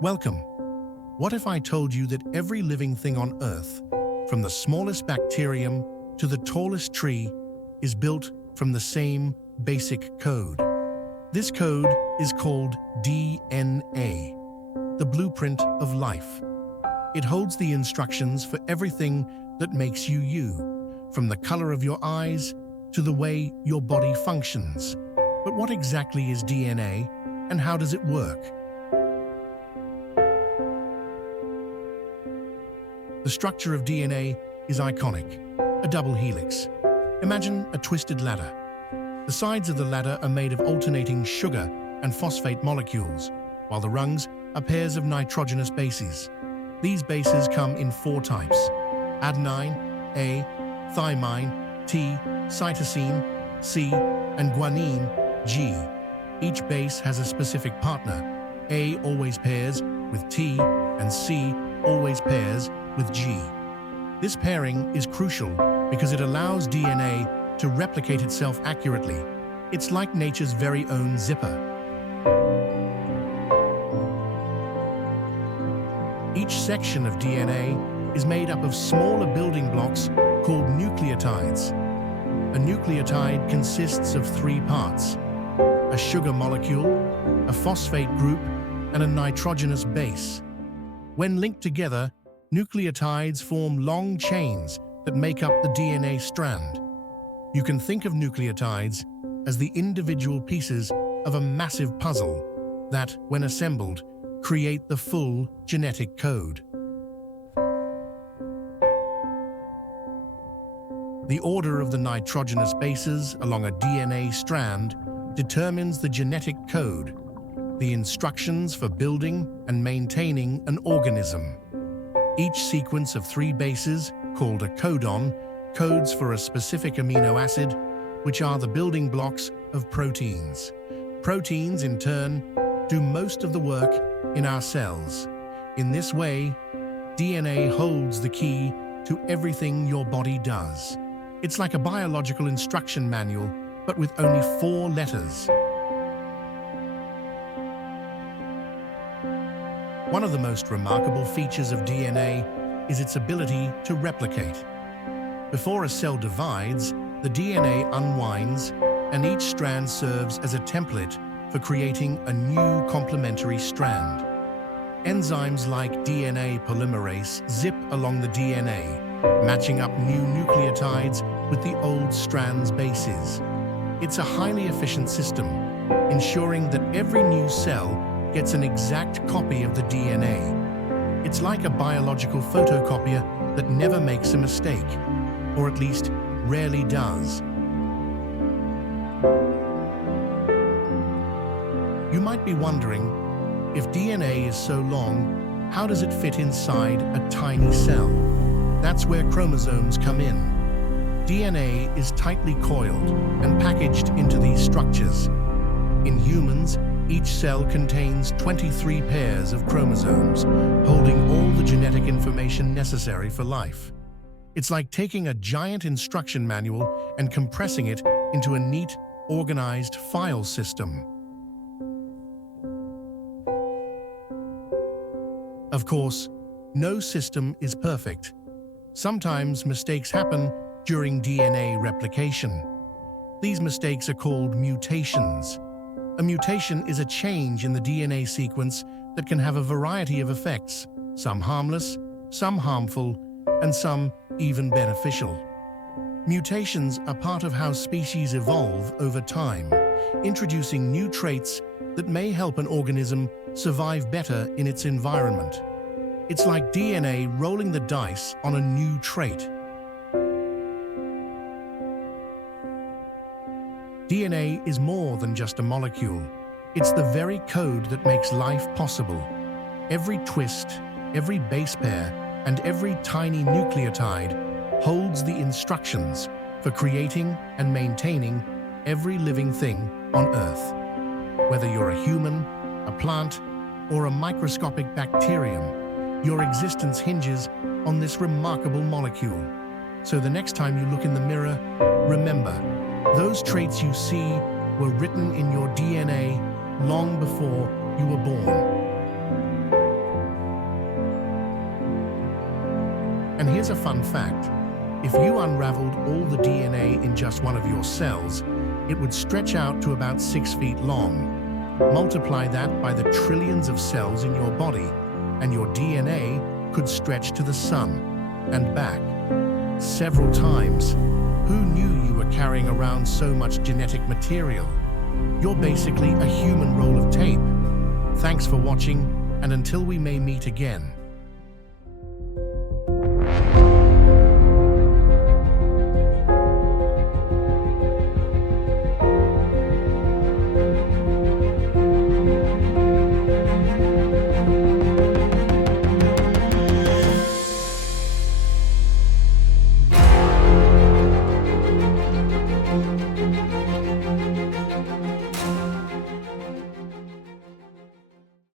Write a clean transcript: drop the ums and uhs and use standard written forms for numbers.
Welcome. What if I told you that every living thing on Earth, from the smallest bacterium to the tallest tree, is built from the same basic code? This code is called DNA, the blueprint of life. It holds the instructions for everything that makes you you, from the color of your eyes to the way your body functions. But what exactly is DNA, and how does it work? The structure of DNA is iconic, a double helix. Imagine a twisted ladder. The sides of the ladder are made of alternating sugar and phosphate molecules, while the rungs are pairs of nitrogenous bases. These bases come in 4 types: adenine, A, thymine, T, cytosine, C, and guanine, G. Each base has a specific partner. A always pairs with T, and C always pairs with G. This pairing is crucial because it allows DNA to replicate itself accurately. It's like nature's very own zipper. Each section of DNA is made up of smaller building blocks called nucleotides. A nucleotide consists of 3 parts: a sugar molecule, a phosphate group, and a nitrogenous base. When linked together, nucleotides form long chains that make up the DNA strand. You can think of nucleotides as the individual pieces of a massive puzzle that, when assembled, create the full genetic code. The order of the nitrogenous bases along a DNA strand determines the genetic code, the instructions for building and maintaining an organism. Each sequence of 3 bases, called a codon, codes for a specific amino acid, which are the building blocks of proteins. Proteins, in turn, do most of the work in our cells. In this way, DNA holds the key to everything your body does. It's like a biological instruction manual, but with only 4 letters. One of the most remarkable features of DNA is its ability to replicate. Before a cell divides, the DNA unwinds, and each strand serves as a template for creating a new complementary strand. Enzymes like DNA polymerase zip along the DNA, matching up new nucleotides with the old strand's bases. It's a highly efficient system, ensuring that every new cell gets an exact copy of the DNA. It's like a biological photocopier that never makes a mistake, or at least rarely does. You might be wondering, if DNA is so long, how does it fit inside a tiny cell? That's where chromosomes come in. DNA is tightly coiled and packaged into these structures. In humans, each cell contains 23 pairs of chromosomes, holding all the genetic information necessary for life. It's like taking a giant instruction manual and compressing it into a neat, organized file system. Of course, no system is perfect. Sometimes mistakes happen during DNA replication. These mistakes are called mutations. A mutation is a change in the DNA sequence that can have a variety of effects, some harmless, some harmful, and some even beneficial. Mutations are part of how species evolve over time, introducing new traits that may help an organism survive better in its environment. It's like DNA rolling the dice on a new trait. DNA is more than just a molecule. It's the very code that makes life possible. Every twist, every base pair, and every tiny nucleotide holds the instructions for creating and maintaining every living thing on Earth. Whether you're a human, a plant, or a microscopic bacterium, your existence hinges on this remarkable molecule. So the next time you look in the mirror, remember, those traits you see were written in your DNA long before you were born. And here's a fun fact. If you unraveled all the DNA in just one of your cells, it would stretch out to about 6 feet long. Multiply that by the trillions of cells in your body, and your DNA could stretch to the sun and back several times. Who knew you were carrying around so much genetic material? You're basically a human roll of tape. Thanks for watching, and until we may meet again.